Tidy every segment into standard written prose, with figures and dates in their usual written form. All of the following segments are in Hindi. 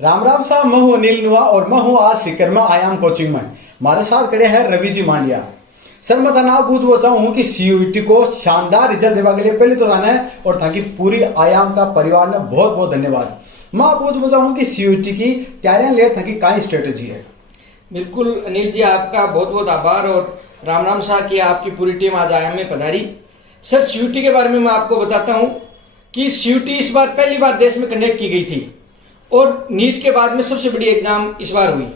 राम राम साहब, मैं हूं अनिल नुआ और मैं हूं आज सीकर में आयाम कोचिंग में। हमारे साथ खड़े हैं रवि जी मांडिया। सर मैं ना पूछना चाहूँ कि सीयूईटी को शानदार रिजल्ट देने के लिए पहले तो जाना है और ताकि पूरी आयाम का परिवार ने बहुत बहुत धन्यवाद। मैं पूछना चाहूँ कि सीयूईटी की तैयारियां ले था कि क्या स्ट्रेटेजी है। बिल्कुल अनिल जी, आपका बहुत बहुत आभार और राम राम साहब की आपकी पूरी टीम आज आयाम में पधारी। सर सीयूईटी के बारे में मैं आपको बताता हूं कि सीयूईटी इस बार पहली बार देश में कंडक्ट की गई थी और नीट के बाद में सबसे बड़ी एग्जाम इस बार हुई।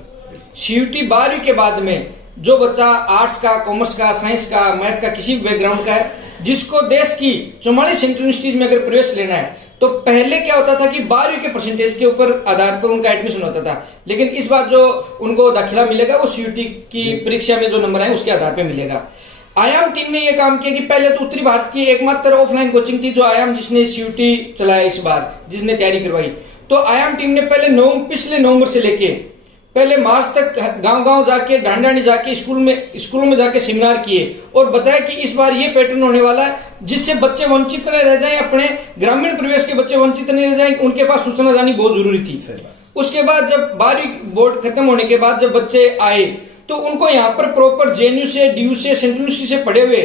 सीयूईटी 12वीं के बाद में जो बच्चा आर्ट्स का, कॉमर्स का, साइंस का, मैथ का किसी भी बैकग्राउंड का है, जिसको देश की 44 सेंट्रल यूनिवर्सिटीज में अगर प्रवेश लेना है तो पहले क्या होता था कि 12वीं के परसेंटेज के ऊपर आधार पर उनका एडमिशन होता था, लेकिन इस बार जो उनको दाखिला मिलेगा वो सीयूईटी की परीक्षा में जो नंबर आए उसके आधार पर मिलेगा। आयाम टीम ने यह काम किया कि पहले तो उत्तरी भारत की एकमात्र ऑफलाइन कोचिंग थी जो आयाम जिसने सीयूईटी चलाया इस बार, जिसने तैयारी करवाई। तो आयाम टीम ने पहले पिछले नवंबर से लेके पहले मार्च तक गांव गांव जाके ढांढानी जाके स्कूलों में जाके सेमिनार किए और बताया कि इस बार ये पैटर्न होने वाला है जिससे बच्चे वंचित न रह जाएं, अपने ग्रामीण परिवेश के बच्चे वंचित नहीं रह जाएं, उनके पास सूचना जानी बहुत जरूरी थी। उसके बाद जब 12वीं बोर्ड खत्म होने के बाद जब बच्चे आए तो उनको यहाँ पर प्रॉपर जेएनयू से, डीयू से, सेंट्रल यूनिवर्सिटी से पढ़े हुए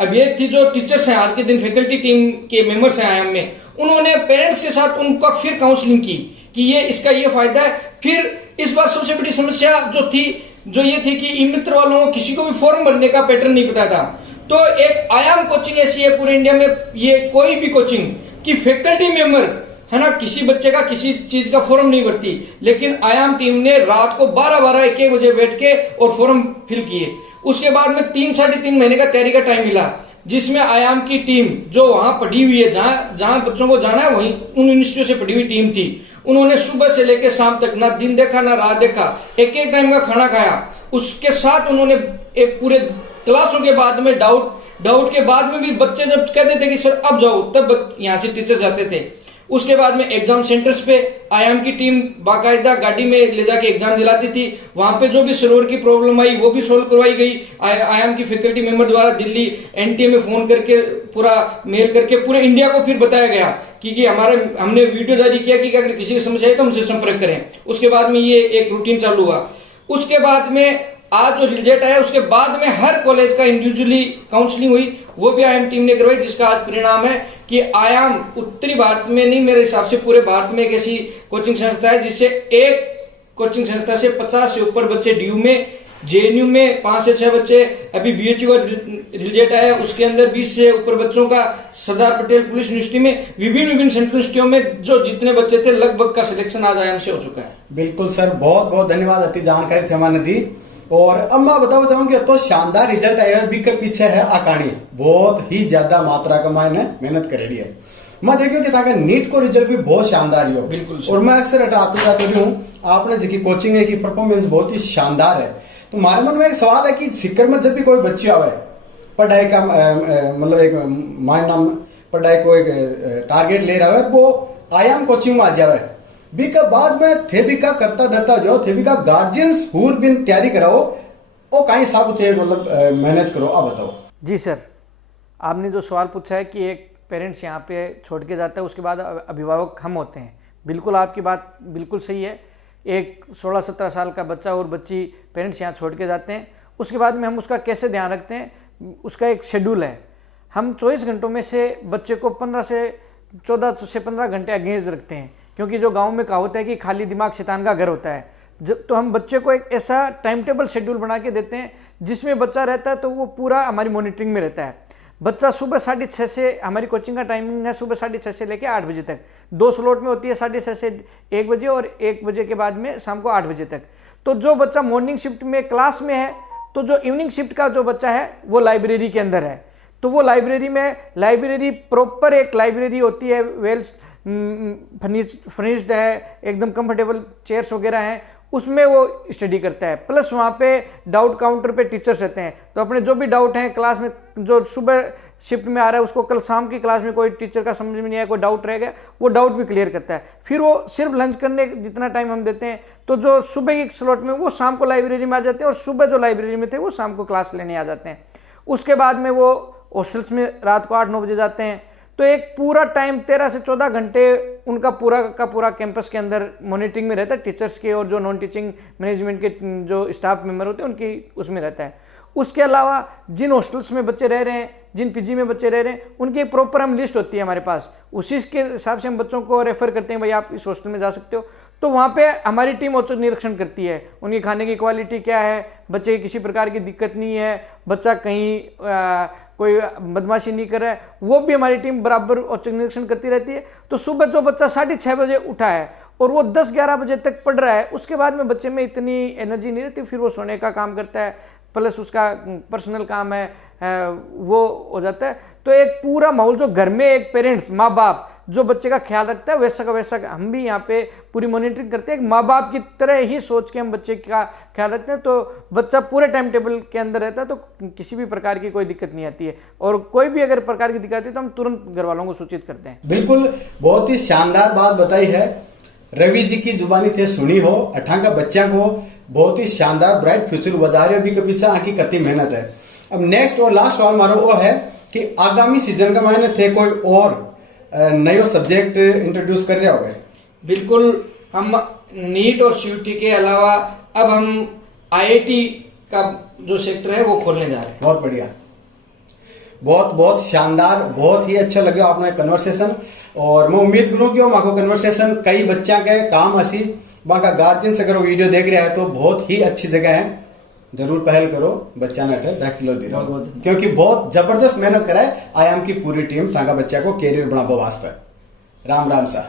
अभियेक थी जो टीचर्स हैं, आज के दिन फैकल्टी टीम के मेंबर्स हैं आयाम में, उन्होंने पेरेंट्स के साथ उनका फिर काउंसलिंग की कि ये इसका ये फायदा है। फिर इस बार सबसे बड़ी समस्या जो ये थी कि ई मित्र वालों को किसी को भी फॉर्म भरने का पैटर्न नहीं पता था। तो एक आयाम कोचिंग ऐसी है पूरे इंडिया में, ये कोई भी कोचिंग की फैकल्टी मेंबर है ना, किसी बच्चे का किसी चीज का फॉर्म नहीं भरती, लेकिन आयाम टीम ने रात को 12-12, 1-1 बजे बैठ के और फॉर्म फिल किए। उसके बाद में 3-3.5 महीने का तैयारी का टाइम मिला, जिसमें आयाम की टीम जो वहां पढ़ी हुई है, जहां बच्चों को जाना है वहीं उन यूनिवर्सिटियों से पढ़ी हुई टीम थी। उन्होंने सुबह से लेकर शाम तक ना दिन देखा ना रात देखा, एक एक टाइम का खाना खाया। उसके साथ उन्होंने एक पूरे क्लासों के बाद में डाउट के बाद में भी बच्चे जब कहते थे कि सर अब जाओ, तब यहाँ से टीचर जाते थे। उसके बाद में एग्जाम सेंटर्स पे आयाम की टीम बाकायदा गाड़ी में ले जाके एग्जाम दिलाती थी। वहां पे जो भी सर्वर की प्रॉब्लम आई वो भी सोल्व करवाई गई। आयाम की फैकल्टी मेंबर द्वारा दिल्ली एनटीए में फोन करके पूरा मेल करके पूरे इंडिया को फिर बताया गया कि हमने वीडियो जारी किया कि अगर किसी की समस्या है तो हमसे संपर्क करें। उसके बाद में ये एक रूटीन चालू हुआ। उसके बाद में आज जो रिजल्ट आया उसके बाद में हर कॉलेज का इंडिविजुअली काउंसलिंग हुई, वो भी आयाम टीम ने करवाई, जिसका आज परिणाम है कि आयाम उत्तरी भारत में नहीं, मेरे हिसाब से पूरे भारत में एक ऐसी कोचिंग संस्था है जिससे एक कोचिंग संस्था से 50 से ऊपर बच्चे डीयू में, जेएनयू में 5 से 6 बच्चे, अभी बीएचयू का रिजल्ट आया उसके अंदर 20 से ऊपर बच्चों का सरदार पटेल पुलिस यूनिवर्सिटी में, विभिन्न सेंट्रल यूनिवर्सिटियों में जो जितने बच्चे थे लगभग का सिलेक्शन आज आयाम से हो चुका है। बिल्कुल सर, बहुत बहुत धन्यवाद, अति जानकारी थी हमारे दी। और अब मैं बताना चाहूंगी तो शानदार रिजल्ट आया है, के पीछे है आकाणी बहुत ही ज्यादा मात्रा का मैंने मेहनत करेली है। मैं देखियो कि ताकि नीट को रिजल्ट भी बहुत शानदार हो। बिल्कुल। और मैं अक्सर हटाते जाते भी हूँ, आपने जी कोचिंग है की परफॉर्मेंस बहुत ही शानदार है। तो हमारे मन में एक सवाल है कि सीकर में जब भी कोई बच्ची आवे पढ़ाई का मतलब एक माय नाम पढ़ाई को एक टारगेट ले रहा है, वो आयाम कोचिंग में आ जावे बी का बाद में थे भी का करता धरता जो थे भी का गार्जियंस हुर बिन तैयारी कराओ ओ कहीं साबुत है मतलब मैनेज करो। अब बताओ जी सर, आपने जो सवाल पूछा है कि एक पेरेंट्स यहाँ पे छोड़ के जाता है उसके बाद अभिभावक हम होते हैं, बिल्कुल आपकी बात बिल्कुल सही है। एक 16-17 साल का बच्चा और बच्ची पेरेंट्स यहाँ छोड़ के जाते हैं, उसके बाद में हम उसका कैसे ध्यान रखते हैं, उसका एक शेड्यूल है। हम 24 घंटों में से बच्चे को 14 से 15 घंटे अगेंस्ट रखते हैं, क्योंकि जो गांव में कहावत है कि खाली दिमाग शैतान का घर होता है। जब तो हम बच्चे को एक ऐसा टाइम टेबल शेड्यूल बना के देते हैं जिसमें बच्चा रहता है तो वो पूरा हमारी मॉनिटरिंग में रहता है। बच्चा सुबह 6:30 से, हमारी कोचिंग का टाइमिंग है सुबह 6:30 से लेकर 8 बजे तक, 2 स्लॉट में होती है 6:30 से 1 बजे और 1 बजे के बाद में शाम को 8 बजे तक। तो जो बच्चा मॉर्निंग शिफ्ट में क्लास में है, तो जो इवनिंग शिफ्ट का जो बच्चा है वो लाइब्रेरी के अंदर है, तो वो लाइब्रेरी प्रॉपर एक लाइब्रेरी होती है, वेल फर्निश्ड है, एकदम कंफर्टेबल चेयर्स वगैरह हैं, उसमें वो स्टडी करता है। प्लस वहाँ पे डाउट काउंटर पे टीचर्स रहते हैं, तो अपने जो भी डाउट हैं क्लास में, जो सुबह शिफ्ट में आ रहा है उसको कल शाम की क्लास में कोई टीचर का समझ में नहीं आया, कोई डाउट रह गया, वो डाउट भी क्लियर करता है। फिर वो सिर्फ लंच करने जितना टाइम हम देते हैं, तो जो सुबह की स्लॉट में वो शाम को लाइब्रेरी में आ जाते हैं और सुबह जो लाइब्रेरी में थे वो शाम को क्लास लेने आ जाते हैं। उसके बाद में वो हॉस्टल्स में रात को 8-9 बजे जाते हैं। तो एक पूरा टाइम 13 से 14 घंटे उनका पूरा का पूरा कैंपस के अंदर मॉनिटरिंग में रहता है, टीचर्स के और जो नॉन टीचिंग मैनेजमेंट के जो स्टाफ मेंबर होते हैं उनकी उसमें रहता है। उसके अलावा जिन हॉस्टल्स में बच्चे रह रहे हैं, जिन पीजी में बच्चे रह रहे हैं, उनकी एक प्रॉपर हम लिस्ट होती है हमारे पास, उसी के हिसाब से हम बच्चों को रेफर करते हैं, भाई आप इस हॉस्टल में जा सकते हो। तो वहाँ पे हमारी टीम औचक निरीक्षण करती है, उनकी खाने की क्वालिटी क्या है, बच्चे की किसी प्रकार की दिक्कत नहीं है, बच्चा कहीं कोई बदमाशी नहीं कर रहा है, वो भी हमारी टीम बराबर औचक निरीक्षण करती रहती है। तो सुबह जो बच्चा 6:30 बजे उठा है और वो 10-11 बजे तक पढ़ रहा है, उसके बाद में बच्चे में इतनी एनर्जी नहीं रहती, फिर वो सोने का काम करता है, प्लस उसका पर्सनल काम है वो हो जाता है। तो एक पूरा माहौल जो घर में एक पेरेंट्स माँ बाप जो बच्चे का ख्याल रखता है, वैसा का वैसा हम भी यहाँ पे पूरी मॉनिटरिंग करते हैं, एक माँ बाप की तरह ही सोच के हम बच्चे का ख्याल रखते हैं। तो बच्चा पूरे टाइम टेबल के अंदर रहता है, तो किसी भी प्रकार की कोई दिक्कत नहीं आती है, और कोई भी अगर प्रकार की दिक्कत आती है तो हम तुरंत घर वालों को सूचित करते हैं। बिल्कुल, बहुत ही शानदार बात बताई है, रवि जी की जुबानी थे सुनी हो, अठा का बच्चा को बहुत ही शानदार ब्राइट फ्यूचर बता रहे हो, अभी के पीछे आकी कति मेहनत है। अब नेक्स्ट और लास्ट सवाल मारो वो है कि आगामी सीजन का मायने थे कोई और नयो सब्जेक्ट इंट्रोड्यूस कर रहे होगे? बिल्कुल, हम नीट और सीयूटी के अलावा अब हम आईआईटी का जो सेक्टर है वो खोलने जा रहे हैं। बहुत बढ़िया, बहुत बहुत शानदार, बहुत ही अच्छा लगे आपने कन्वर्सेशन, और मैं उम्मीद करूं कि माको कन्वर्सेशन कई बच्चा के काम हसी, बाका गार्जियन से अगर वीडियो देख रहा है तो बहुत ही अच्छी जगह है, जरूर पहल करो, बच्चा न हटे 10 किलो दी रहो, क्योंकि बहुत जबरदस्त मेहनत कराए आयाम की पूरी टीम ताकि बच्चा को कैरियर बनाबो वास्ते। राम राम सा।